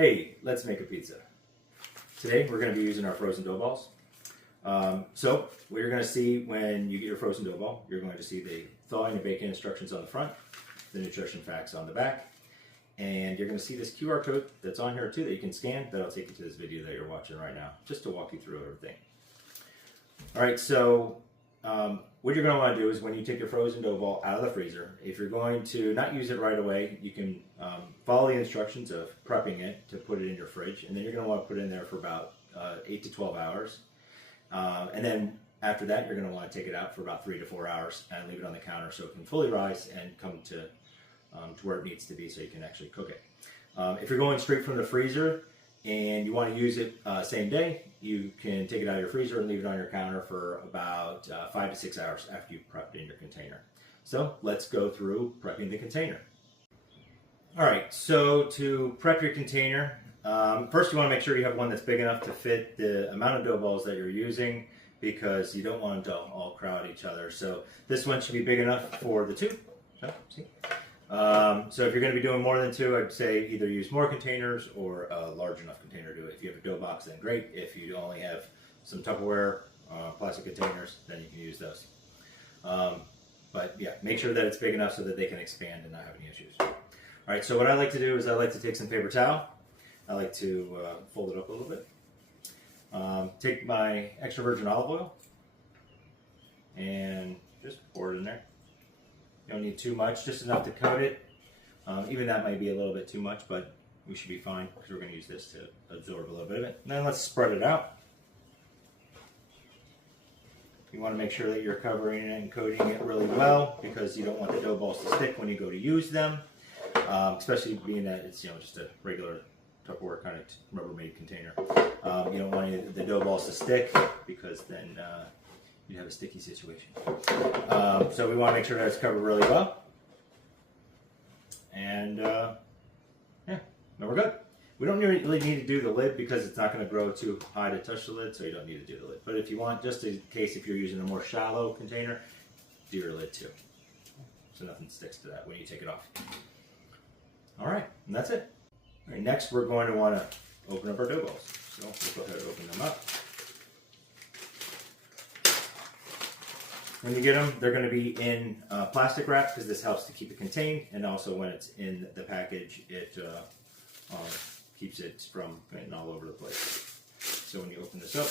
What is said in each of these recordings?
Hey, let's make a pizza. Today we're going to be using our frozen dough balls. So what you're going to see when you get your frozen dough ball, you're going to see the thawing and baking instructions on the front, the nutrition facts on the back, and you're going to see this QR code that's on here too that you can scan. That'll take you to this video that you're watching right now, just to walk you through everything. All right, so what you're going to want to do is when you take your frozen dough ball out of the freezer, if you're going to not use it right away, you can follow the instructions of prepping it to put it in your fridge, and then you're going to want to put it in there for about 8 to 12 hours. And then after that, you're going to want to take it out for about 3 to 4 hours and leave it on the counter so it can fully rise and come to where it needs to be so you can actually cook it. If you're going straight from the freezer and you want to use it same day, you can take it out of your freezer and leave it on your counter for about 5 to 6 hours after you've prepped it in your container. So let's go through prepping the container. All right, so to prep your container, first you want to make sure you have one that's big enough to fit the amount of dough balls that you're using, because you don't want them to all crowd each other. So this one should be big enough for the two. So if you're going to be doing more than two, I'd say either use more containers or a large enough container to do it. If you have a dough box, then great. If you only have some Tupperware plastic containers, then you can use those. But yeah, make sure that it's big enough so that they can expand and not have any issues. All right, so what I like to do is I like to take some paper towel. I like to fold it up a little bit. Take my extra virgin olive oil and just pour it in there. You don't need too much, just enough to coat it. Even that might be a little bit too much, but we should be fine because we're going to use this to absorb a little bit of it. And then let's spread it out. You want to make sure that you're covering it and coating it really well, because you don't want the dough balls to stick when you go to use them, especially being that it's just a regular Tupperware kind of Rubbermaid container. You don't want the dough balls to stick, because then you have a sticky situation. So we want to make sure that it's covered really well. And yeah, now we're good. We don't really need to do the lid because it's not going to grow too high to touch the lid, so you don't need to do the lid. But if you want, just in case if you're using a more shallow container, do your lid too, so nothing sticks to that when you take it off. All right, and that's it. All right, next we're going to want to open up our dough balls. So we'll go ahead and open them up. When you get them, they're going to be in plastic wrap, because this helps to keep it contained, and also when it's in the package, it keeps it from getting all over the place. So when you open this up,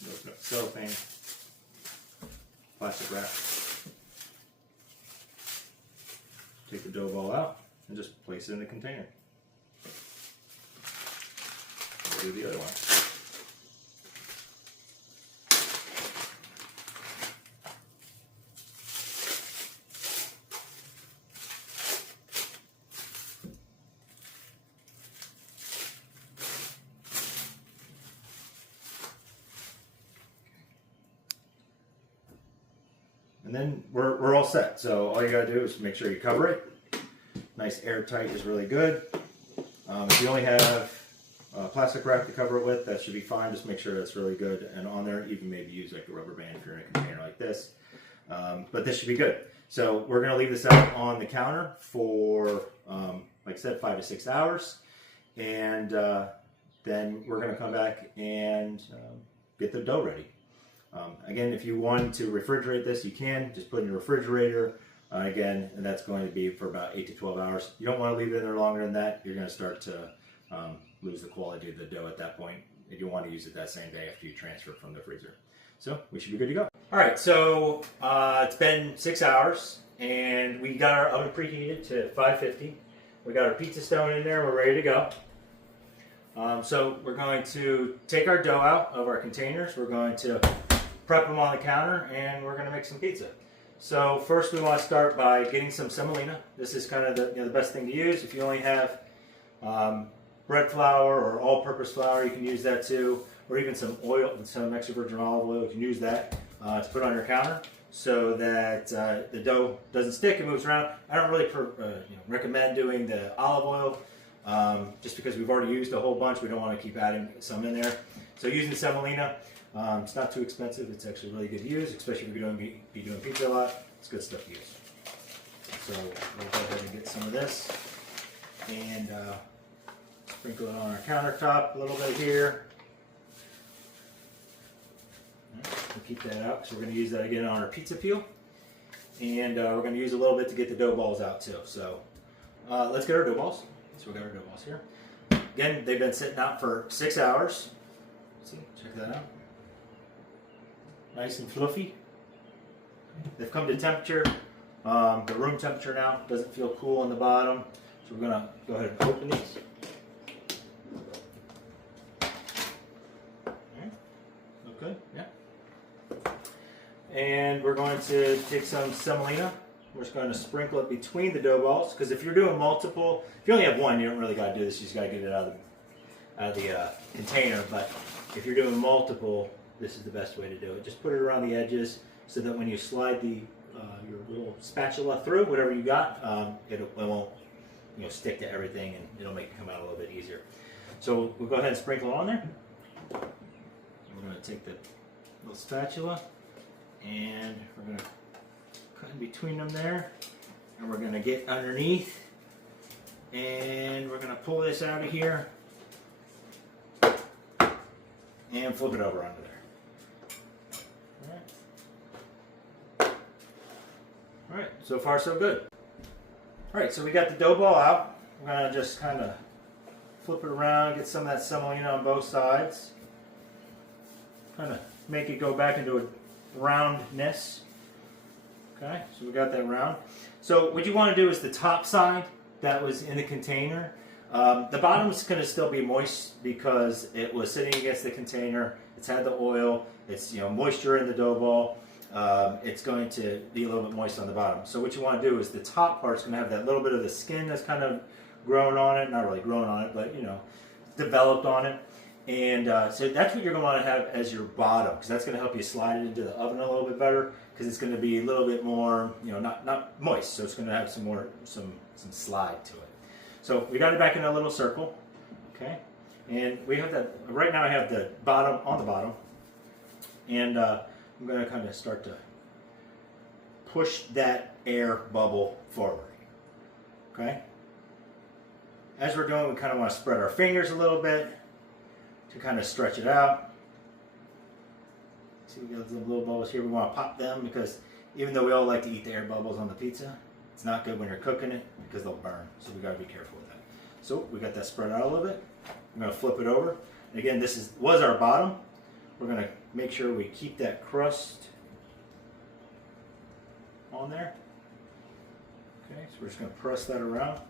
you open up cellophane, plastic wrap, take the dough ball out, and just place it in the container. Do the other one. And then we're all set. So all you gotta do is make sure you cover it. Nice airtight is really good. If you only have plastic wrap to cover it with, that should be fine. Just make sure that's really good and on there. You can maybe use like a rubber band if you're in a container like this. But this should be good. So we're gonna leave this out on the counter for, like I said, 5 to 6 hours. And then we're gonna come back and get the dough ready. Again, if you want to refrigerate this, you can. Just put it in your refrigerator. Again, and that's going to be for about 8 to 12 hours. You don't want to leave it in there longer than that. You're going to start to lose the quality of the dough at that point. And you'll want to use it that same day after you transfer it from the freezer. So we should be good to go. All right, so it's been 6 hours, and we got our oven preheated to 550. We got our pizza stone in there. We're ready to go. So we're going to take our dough out of our containers. We're going to prep them on the counter, and we're going to make some pizza. So first we want to start by getting some semolina. This is kind of the best thing to use. If you only have bread flour or all-purpose flour, you can use that too, or even some oil, some extra virgin olive oil. You can use that to put on your counter so that the dough doesn't stick and moves around. I don't really recommend doing the olive oil just because we've already used a whole bunch. We don't want to keep adding some in there. So using semolina, it's not too expensive. It's actually really good to use, especially if you're going to be doing pizza a lot. It's good stuff to use. So we'll go ahead and get some of this and Sprinkle it on our countertop a little bit here. We'll keep that out because we're going to use that again on our pizza peel. And we're going to use a little bit to get the dough balls out too. So let's get our dough balls. So we got our dough balls here. Again, they've been sitting out for 6 hours. See, check that out. Nice and fluffy. They've come to temperature. The room temperature now doesn't feel cool on the bottom. So we're going to go ahead and open these. Look good, yeah. And we're going to take some semolina. We're just going to sprinkle it between the dough balls, because if you're doing multiple, if you only have one, you don't really got to do this. You just got to get it out of the container. But if you're doing multiple, this is the best way to do it. Just put it around the edges so that when you slide the your little spatula through, whatever you got, it won't stick to everything, and it'll make it come out a little bit easier. So we'll go ahead and sprinkle it on there. We're going to take the little spatula and we're going to cut in between them there, and we're going to get underneath, and we're going to pull this out of here and flip it over onto there. Alright, so far so good. Alright, so we got the dough ball out. We're going to just kind of flip it around, get some of that semolina on both sides. Kind of make it go back into a roundness. Okay, so we got that round. So what you want to do is the top side that was in the container. The bottom is going to still be moist because it was sitting against the container. It's had the oil. It's moisture in the dough ball. It's going to be a little bit moist on the bottom. So what you want to do is the top part's going to have that little bit of the skin that's kind of grown on it. Not really grown on it, but developed on it. And so that's what you're going to want to have as your bottom, because that's going to help you slide it into the oven a little bit better, because it's going to be a little bit more, not moist, so it's going to have some slide to it. So we got it back in a little circle, okay? And we have that, right now I have the bottom on the bottom, and I'm going to kind of start to push that air bubble forward, okay? As we're doing, we kind of want to spread our fingers a little bit to kind of stretch it out. See, we got some little bubbles here. We want to pop them because even though we all like to eat the air bubbles on the pizza, it's not good when you're cooking it because they'll burn. So we got to be careful with that. So we got that spread out a little bit. I'm going to flip it over. And again, this was our bottom. We're going to make sure we keep that crust on there. Okay, so we're just going to press that around.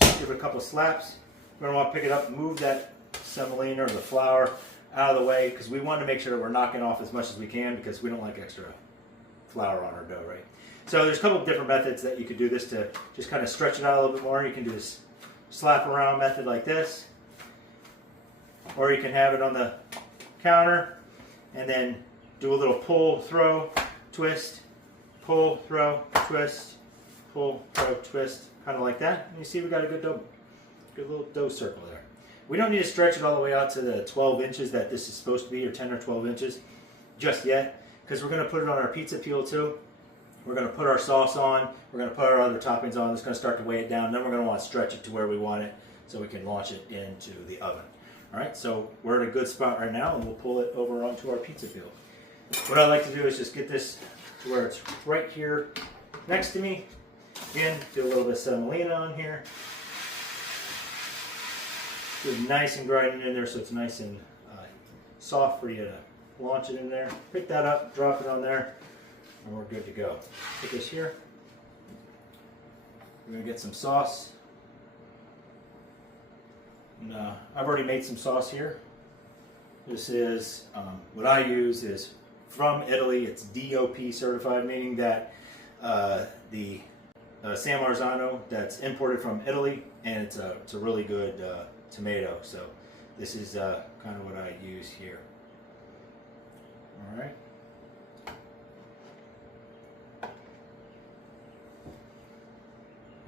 Give it a couple slaps. We're going to want to pick it up and move that semolina or the flour out of the way, because we want to make sure that we're knocking off as much as we can, because we don't like extra flour on our dough, right? So there's a couple of different methods that you could do this to just kind of stretch it out a little bit more. You can do this slap around method like this, or you can have it on the counter and then do a little pull, throw, twist, pull, throw, twist, pull, throw, twist, kind of like that. And you see we got a good little dough circle there. We don't need to stretch it all the way out to the 12 inches that this is supposed to be, or 10 or 12 inches, just yet, because we're going to put it on our pizza peel too. We're going to put our sauce on, we're going to put our other toppings on, it's going to start to weigh it down, then we're going to want to stretch it to where we want it so we can launch it into the oven. Alright, so we're at a good spot right now, and we'll pull it over onto our pizza peel. What I like to do is just get this to where it's right here next to me. Again, do a little bit of semolina on here. It's nice and grinding in there, so it's nice and soft for you to launch it in there. Pick that up, drop it on there, and we're good to go. Put this here. We're going to get some sauce. And, I've already made some sauce here. This is, what I use is from Italy. It's DOP certified, meaning that the San Marzano that's imported from Italy, and it's a really good tomato. So this is kind of what I use here. All right.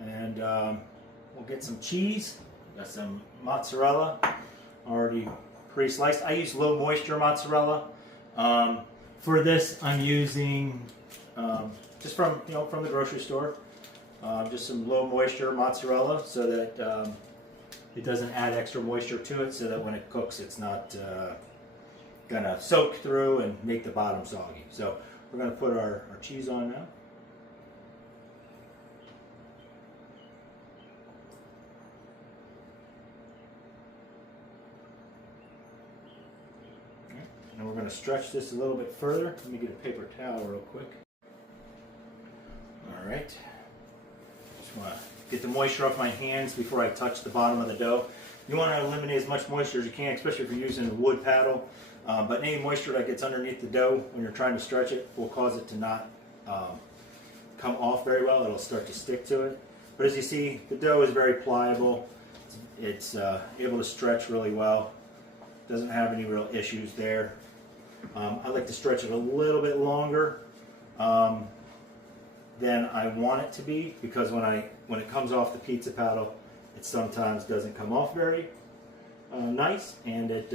And we'll get some cheese. Got some mozzarella already pre-sliced. I use low moisture mozzarella. For this, I'm using just from the grocery store. Just some low moisture mozzarella, so that it doesn't add extra moisture to it, so that when it cooks, it's not gonna soak through and make the bottom soggy. So we're gonna put our cheese on now. And we're going to stretch this a little bit further. Let me get a paper towel real quick. All right. Just want to get the moisture off my hands before I touch the bottom of the dough. You want to eliminate as much moisture as you can, especially if you're using a wood paddle. But any moisture that gets underneath the dough when you're trying to stretch it will cause it to not come off very well. It'll start to stick to it. But as you see, the dough is very pliable. It's able to stretch really well. Doesn't have any real issues there. I like to stretch it a little bit longer than I want it to be, because when it comes off the pizza paddle, it sometimes doesn't come off very nice, and it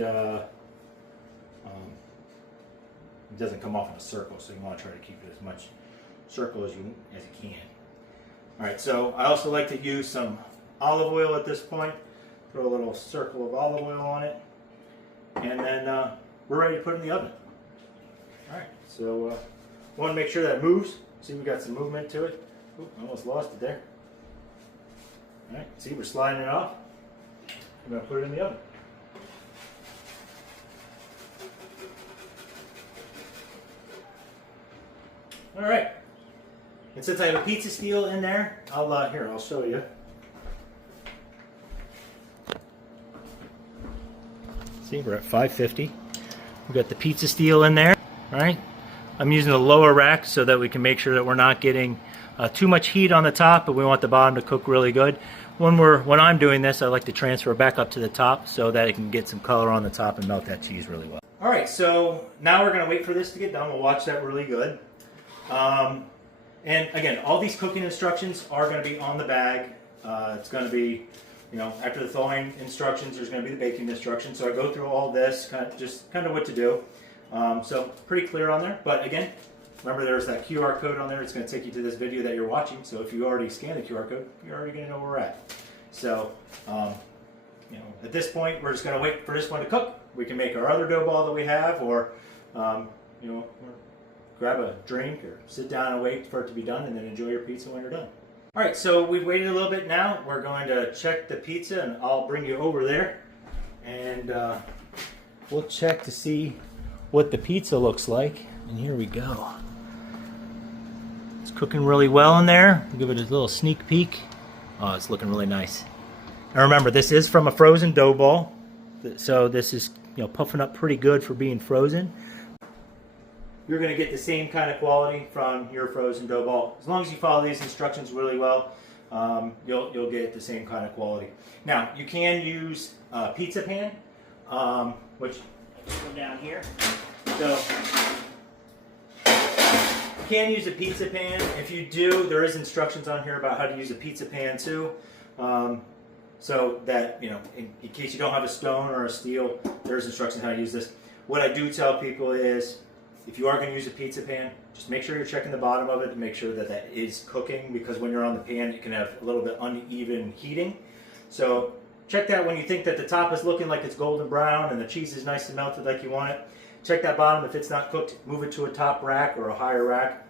doesn't come off in a circle. So you want to try to keep it as much circle as you can. All right. So I also like to use some olive oil at this point. Throw a little circle of olive oil on it, and then we're ready to put it in the oven. All right, so want to make sure that it moves. See, we got some movement to it. Oop, almost lost it there. All right, see, we're sliding it off. We're going to put it in the oven. All right, and since I have a pizza steel in there, I'll show you. See, we're at 550. We've got the pizza steel in there, all right? I'm using the lower rack so that we can make sure that we're not getting too much heat on the top, but we want the bottom to cook really good. When I'm doing this, I like to transfer back up to the top so that it can get some color on the top and melt that cheese really well. All right, so now we're gonna wait for this to get done. We'll watch that really good. And again, all these cooking instructions are gonna be on the bag. It's gonna be, after the thawing instructions, there's going to be the baking instructions. So I go through all this, kind of what to do. So pretty clear on there. But again, remember there's that QR code on there. It's going to take you to this video that you're watching. So if you already scanned the QR code, you're already going to know where we're at. So, at this point, we're just going to wait for this one to cook. We can make our other dough ball that we have, or, grab a drink or sit down and wait for it to be done, and then enjoy your pizza when you're done. All right, so we've waited a little bit now. We're going to check the pizza, and I'll bring you over there, and we'll check to see what the pizza looks like. And here we go. It's cooking really well in there. We'll give it a little sneak peek. Oh, it's looking really nice. Now remember, this is from a frozen dough ball, so this is puffing up pretty good for being frozen. You're going to get the same kind of quality from your frozen dough ball. As long as you follow these instructions really well, you'll get the same kind of quality. Now, you can use a pizza pan, which I'll go down here. So, you can use a pizza pan. If you do, there is instructions on here about how to use a pizza pan too. So that, in case you don't have a stone or a steel, there's instructions on how to use this. What I do tell people is, if you are going to use a pizza pan, just make sure you're checking the bottom of it to make sure that that is cooking, because when you're on the pan, it can have a little bit uneven heating. So check that when you think that the top is looking like it's golden brown and the cheese is nice and melted like you want it. Check that bottom. If it's not cooked, move it to a top rack or a higher rack,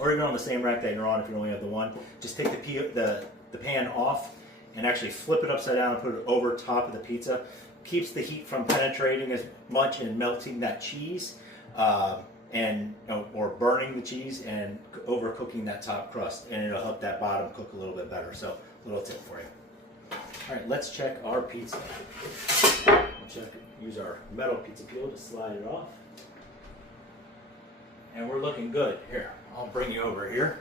or even on the same rack that you're on if you only have the one. Just take the pan off and actually flip it upside down and put it over top of the pizza. Keeps the heat from penetrating as much and melting that cheese. Or burning the cheese and overcooking that top crust, and it'll help that bottom cook a little bit better. So, a little tip for you. All right, let's check our pizza. Use our metal pizza peel to slide it off, and we're looking good. Here, I'll bring you over here.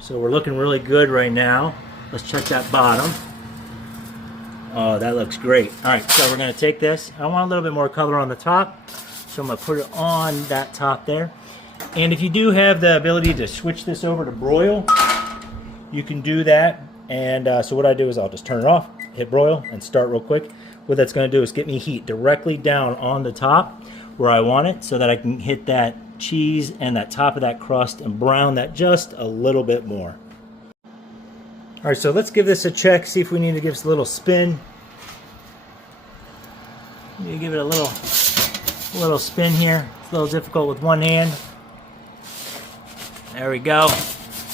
So we're looking really good right now. Let's check that bottom. Oh, that looks great. All right, so we're going to take this. I want a little bit more color on the top, so I'm going to put it on that top there. And if you do have the ability to switch this over to broil, you can do that. And so what I do is I'll just turn it off, hit broil, and start real quick. What that's going to do is get me heat directly down on the top where I want it, so that I can hit that cheese and that top of that crust and brown that just a little bit more. All right, so let's give this a check, see if we need to give this a little spin. Need to give it a little spin here. It's a little difficult with one hand. There we go.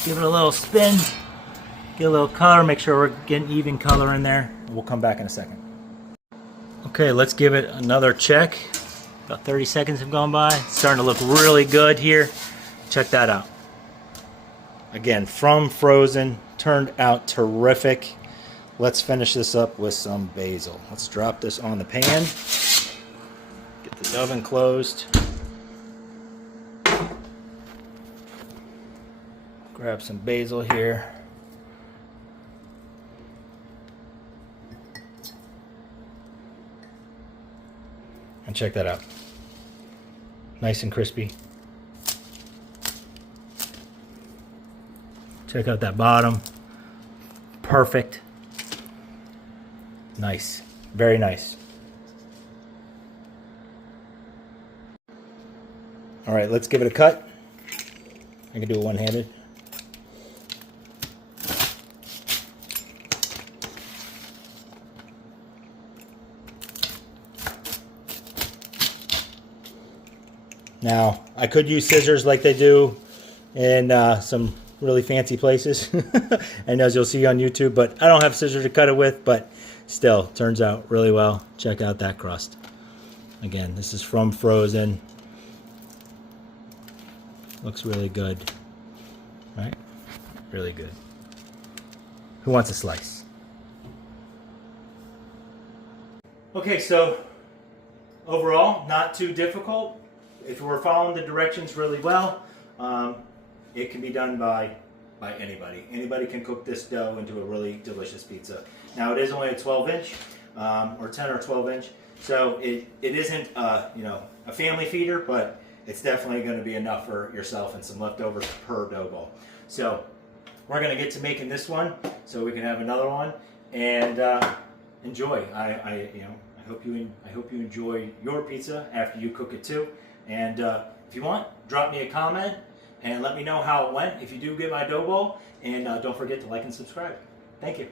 Give it a little spin. Get a little color, make sure we're getting even color in there. We'll come back in a second. Okay, let's give it another check. About 30 seconds have gone by. It's starting to look really good here. Check that out. Again, from frozen, turned out terrific. Let's finish this up with some basil. Let's drop this on the pan. Get the oven closed. Grab some basil here. And check that out. Nice and crispy. Check out that bottom. Perfect. Nice. Very nice. All right, let's give it a cut. I can do it one-handed. Now, I could use scissors like they do in some really fancy places, and as you'll see on YouTube, but I don't have scissors to cut it with, but still, turns out really well. Check out that crust. Again, this is from frozen. Looks really good, right? Really good. Who wants a slice? Okay, so overall, not too difficult. If we're following the directions really well, it can be done by anybody. Anybody can cook this dough into a really delicious pizza. Now it is only a 12-inch or 10 or 12-inch, so it isn't a family feeder, but it's definitely going to be enough for yourself and some leftovers per dough ball. So we're going to get to making this one, so we can have another one and enjoy. I hope you enjoy your pizza after you cook it too. And if you want, drop me a comment and let me know how it went if you do get my dough ball. And don't forget to like and subscribe. Thank you.